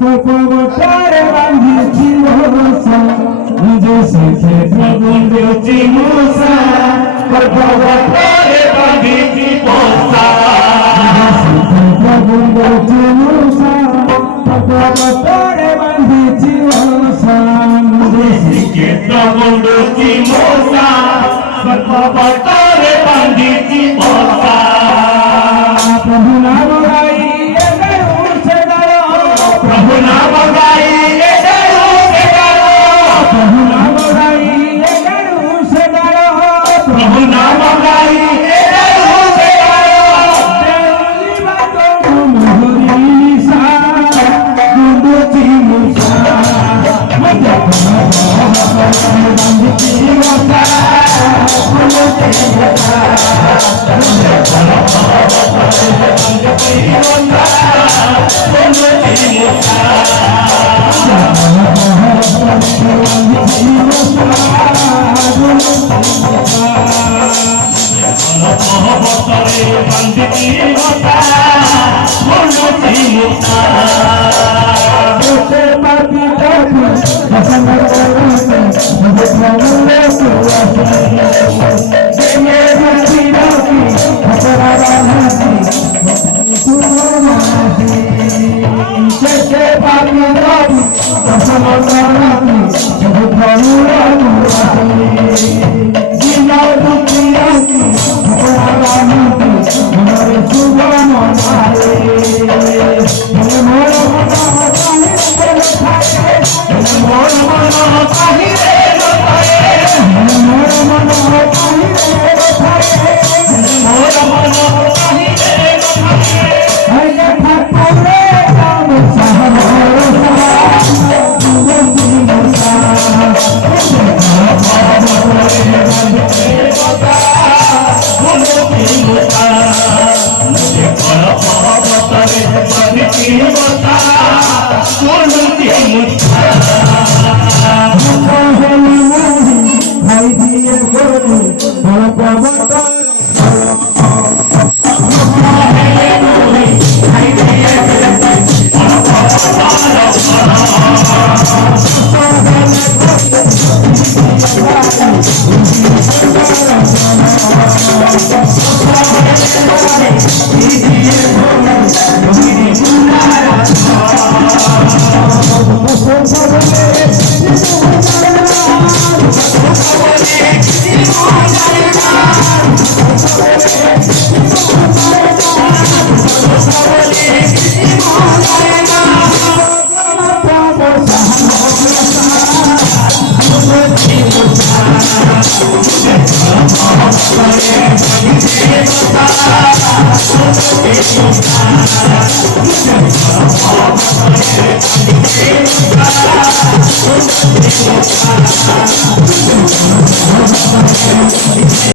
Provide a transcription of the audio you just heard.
পবতারে বাঁধিছি মশা নিজে শিখে প্রবন্ধছি মশা পবতারে বাঁধিছি মশা শিখে প্রবন্ধছি মশা পবতারে বাঁধিছি মশা নিজে শিখে প্রবন্ধছি মশা পবতারে বাঁধিছি মশা প্রভু নাম গাই प्रभु नाम गाइए डरो से डरो प्रभु नाम गाई डरू से डरो प्रभु नाम गाइए डरो से डरो देवली बातो मोहरी सा गुंडोची मुसा मजा बंदती मोसा गुंडोची मुसा मोहब्बतरे बंदगी होता मोहब्बती मुता दोसे पापी पापी हसन करते मुझे प्रभुले को आसे ये बुद्धि राती हसरा राती से पापी पापी हसन करते मुझे प्रभुले को आसे जिला बुद्धि राती हसरा राती हमारे सुबह मनाए मोर मन काहिरे बताए मोर मन काहिरे बताए मोर मन काहिरे बताए हरे ठाकुरे राम सहरा गुरुजी मुसा मोहब्बतरे बंदगी होता मोहब्बती मुता भाई दिए गोरी बड़ा प्रवता